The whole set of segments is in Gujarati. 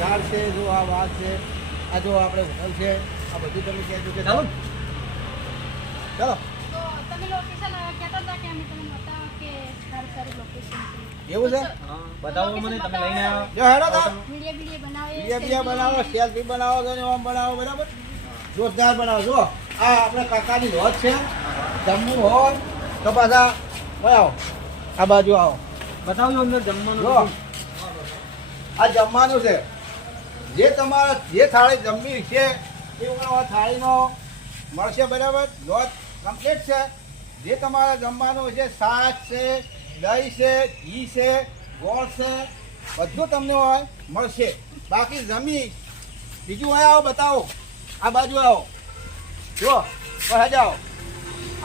ઝાડ છે, જો આ વાત છે, આ જો આપણે હોટલ છે, આ બધું તમે કહેજો કે ચાલો ચાલો. તો તમે લોકેશન કહેતા હતા કે અમે તમને બતાવો કે સારું લોકેશન છે. એવું છે? બતાવો મને, તમે લઈને આવો. જો હેડો તો વિડિયો બનાવો, સેલ્ફી બનાવો, તો આમ બનાવો, બરાબર જોરદાર બનાવો. જો આ આપણે કાકાની લોજ છે, જમવું હોય તો પાછા આવો, આ બાજુ આવો, બતાવજો અંદર જમવાનું. જો આ જમવાનું છે, જે તમારે જે થાળી જમવી છે એ થાળીનો મળશે, બરાબર. લોજ કમ્પ્લીટ છે. જે તમારે જમવાનું છે, શાક છે, દહીં છે, ઘી છે, ગોળ છે, બધું તમને હોય મળશે. બાકી જમી બીજું હોય આવો બતાવો, આ બાજુ આવો, જો બહાર જાઓ,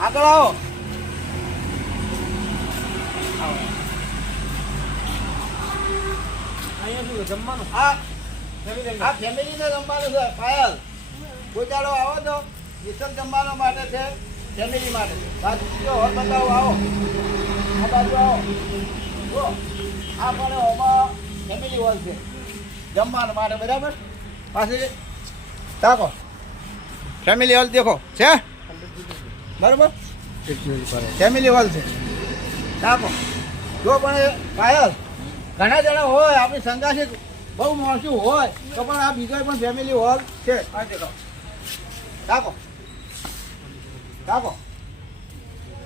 આગળ આવો. અહીંયા શું જમવાનું? આ ફેમિલીને જમવાનું છે. પાયલ કોઈ દાડો આવો તો સ્પેશિયલ જમવા માટે છે, ફેમિલી માટે. બાજુ જો હોલ બતાવો, આવો આ બાજુ આવો. જો આ પણ હોમાં ફેમિલી હોલ છે જમવા માટે, બરાબર. પાછી તાકો ફેમિલી હોલ દેખો છે, બરાબર. ફેમિલી હોલ છે, તાકો. જો પણ પાયલ ઘણા જણા હોય, આપણી સંગાસી બહુ મોસું હોય તો પણ આ બીજો પણ ફેમિલી હોલ છે. આ દેખો તાકો તાકો.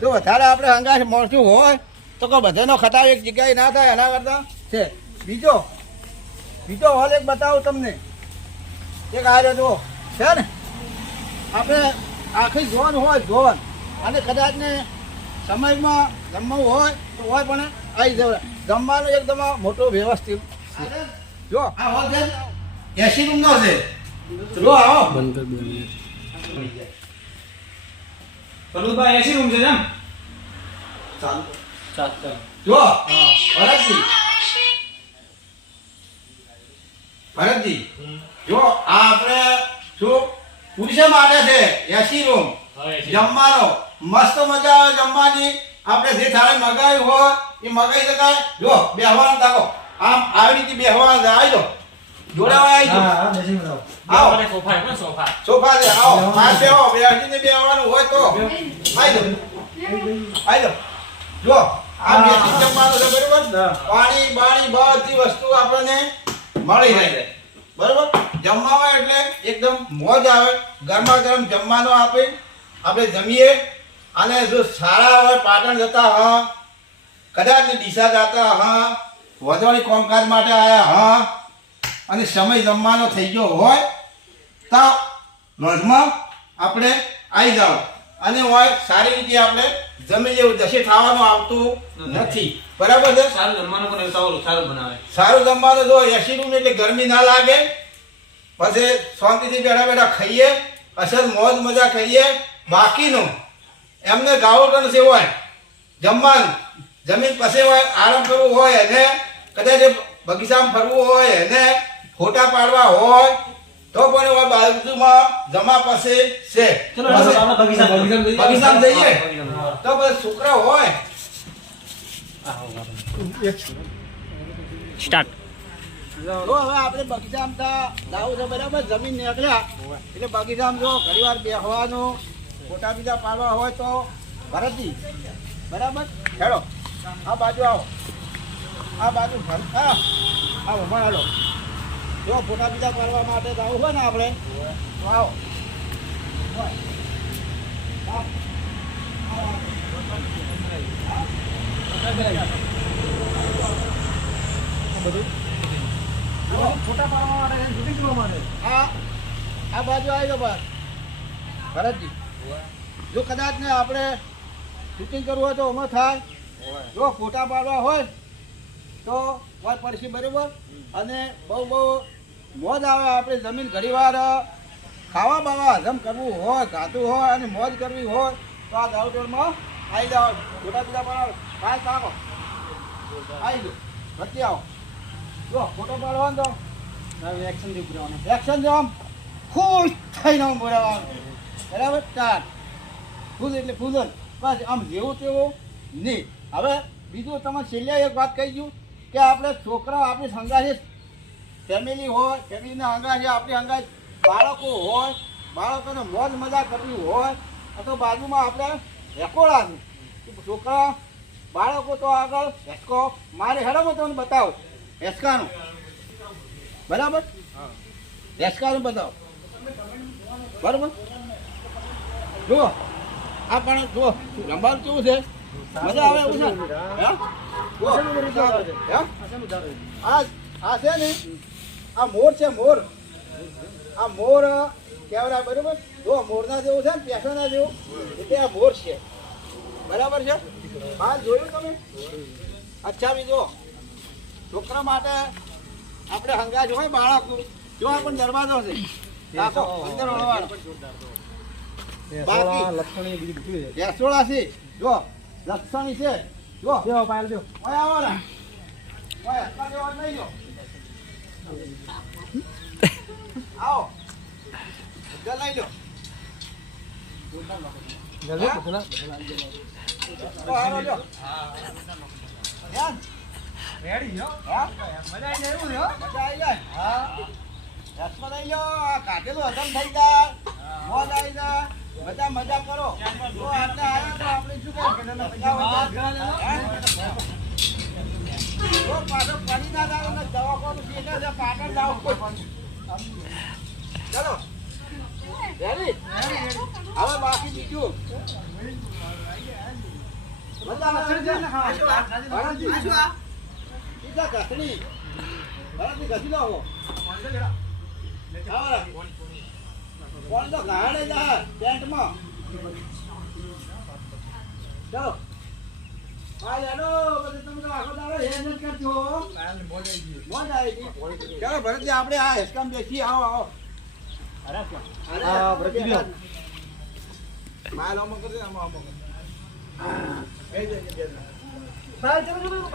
જો વધારે આપણે સંગાસી મોસું હોય તો કોઈ બધાનો ખટાવ એક જગ્યાએ ના થાય, એના કરતા છે. બીજો હોલ એક બતાવું તમને, એક આ જુઓ છે ને, આપણે આખી ઝોન હોય, ઝોન. અને કદાચ ને સમયમાં જમવું હોય તો હોય, પણ આવી જવાય. જમવાનું એકદમ મોટો વ્યવસ્થિત છે. જો આ હોલ છે 80 રૂમનો છે. જો આવો બંધ કર 2 મિનિટ. પલુભાઈ 80 રૂમ છે એમ? ચાલુ. ચાલો. જો ભરતજી જો આ આપણે શું પુરુષો માટે છે 80 રૂમ જમવાનો. મસ્ત મજા આવે જમવાની. આપણે જે થાળી મગાવી હોય એ મગાવી શકાય. જો બેહવાનું તાકો, આમ આવી રીતે બેહવાનું. આવી જાઓ, જોડાવા આવી જાઓ. હા બેસી જાઓ. આવો. મને સોફા છે, સોફા. સોફા છે, આવો. પાંચ બેહો, બેસીને બેહવાનું હોય તો આવી જાઓ. જો આ બેસી જમવાનું છે, બરોબર. પાણી બાણી બધી વસ્તુ આપણને મળી જાય, બરોબર. જમવામાં એટલે એકદમ મોજ આવે. ગરમા ગરમ જમવાનો આપણે જમીએ. અને જો સારા હોય, પાટણ જતા હા, કદાચ ડીસા જતા હા, વધવાળી કામકાજ માટે આવ્યા હા, અને સમય જમવાનો થઈ ગયો હોય તો લોજમાં આપણે આવી જાઓ. અને હોય સારી રીતે આપણે જમી જેવું દશે ખાવાનું આવતું નથી, બરાબર છે. સારું જમવાનું પણ સારું બનાવે. સારું જમવાનું જો 80 રૂમ એટલે ગરમી ના લાગે. પછી શાંતિથી બેઠા બેઠા ખાઈએ, અસલ મોજ મજા ખાઈએ. બાકીનું એમને ગાવટન છે હોય જમવાનું, જમીન પછી હોય આરામ કરવું હોય, એને કદાચ બગીચામાં ફરવું હોય, એને ફોટા પાડવા હોય તો પણ હોય બાજુમાં જમા પાસે છે. બગીચામાં જઈએ તો પછી છોકરા હોય સ્ટાર્ટ. જો હવે આપણે બગીચામાં જાવું છે, બરાબર. જમીન નીકળ્યા એટલે બગીચામાં જો ઘણી વાર બેસવાનું, ફોટા બીજા પાડવા હોય તો ભરતજી, બરાબર. હેડો આ બાજુ આવો, આ બાજુ આવો હાલો. જો ફોટા બીજા પાડવા માટે જવું હોય ને આપણે તો આવો. ફોટા પાડવા માટે, શૂટિંગ કરવા માટે આ બાજુ આવી જાઓ બસ ભરતજી. જો કદાચ ને આપણે શૂટિંગ કરવું હોય તો એમાં થાય. જો ફોટા પાડવા હોય તો વાત પડશે, બરાબર. અને બહુ મોજ આવે. આપણે જમીન ઘણી વાર ખાવા બાવા હજમ કરવું હોય, ખાતું હોય અને મોજ કરવી હોય તો આ ગાઉટરમાં આવી જાઓ. ફોટા બીજા પાડો, કાંઈ કાકો આવી જાઓ, ભરતી આવો. જો ફોટો પાડવાનો તો એક્શન જેવું બોલાવવાનું, એક્શન જો આમ ખુશ થઈને આમ બોલાવવાનું, બરાબર. સ્ટાર્ટ. ફૂલ એટલે ફૂલ જ બસ, આમ જેવું તેવું નહીં. હવે બીજું તમે છેલ્લે એક વાત કહી દઉં કે આપણે છોકરાઓ આપણી સંગાથે ફેમિલી હોય ફેમિલીના અંગાથે આપણી અંગાથ બાળકો હોય બાળકોને મોજ મજા કરવી હોય અથવા બાજુમાં આપણે રેકોર્ડ છોકરા બાળકો તો આગળ હેસકો મારે હેડો તમને બતાવો હેસકાનું બરાબર હેસકાનું બતાવો બરાબર જુઓ આ પણ જુઓ રમવાનું કેવું છે મજા આવે એવું છે હે જુઓ, હે? આ છે ને આ મોર છે મોર આ મોર કેવડા બરાબર જો મોરના જેવું છે ને પેસાના જેવું એટલે આ મોર છે બરાબર છે હા જોયું તમે અચ્છા બીજો છોકરા માટે આપણે હંગાજ હોય બાળક જો આ પણ દરવાજો છે રાખો અંદર વળવાનો બાકી રેસોડા છે જો લક્ષણી છે જો ઓય આવો ને ઓય હસકા જેવો નહીં જો આવો લઈ લો હારો લ્યો રેડી હો હા મજા આવી જાય એવું છે મજા આવી જાય હા રસમાં લઈ લો આ કાઢેલું હજમ થઈ જાય મોજ આવી જાય બધા મજા કરો જો આટલે આવ્યા તો આપણે શું કહે કે મજા જો પાછો પડી ના જાવ ને દવાખાનું છે એટલે પાટણ જાવ ચલો રેડી હવે બાકી બીજું બધા બીજા ઘસણી ભરતજી ઘસી લાવો કોણ તો ગાડે જા ટેન્ટમાં ચાલો હા લેડો બધું તમે તો આખો દાડો હેડ જ કરજો મોજ આવી ગઈ ચાલો ભરતજી આપણે આ હેસકામ બેસી આવો આવો હા ભરતજી લ્યો માલ આમાં કરજે આમાં કઈ જઈએ ભાઈ ચલો ચલો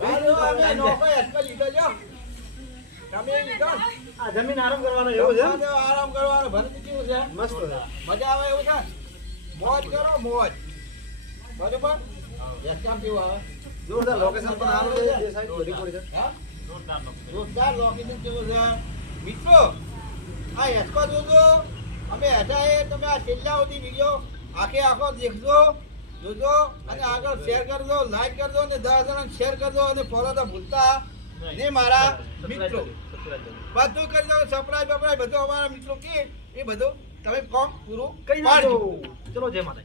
ભાઈ જો અમે નોકો હેસકા લીધો જો તમે લીધો આ જમીન આરામ કરવાનો એવું છે આરામ કરવાનો ભરતજી કેવું છે મસ્ત છે મજા આવે એવું છે મોજ કરો મોજ બરોબર હેસકામ કેવું આવે જોરદાર લોકેશન પણ આવું છે જે સાઈડ બધી પડી છે હા જોરદાર લોકેશન કેવું છે મિત્રો આ હેસકો જોજો અમે હેઠા એ તમે આ છેલ્લા સુધી વિડીયો આખો દેખજો જોજો અને આગળ શેર કરજો લાઈક કરજો અને 10 જણાને શેર કરજો અને ફોલો તો ભૂલતા નહીં મારા મિત્રો બધું કરી દો સબસ્ક્રાઇબ બધું અમારા મિત્રો કે એ બધું તમે કામ પૂરું કરી નાખજો ચલો જય માતા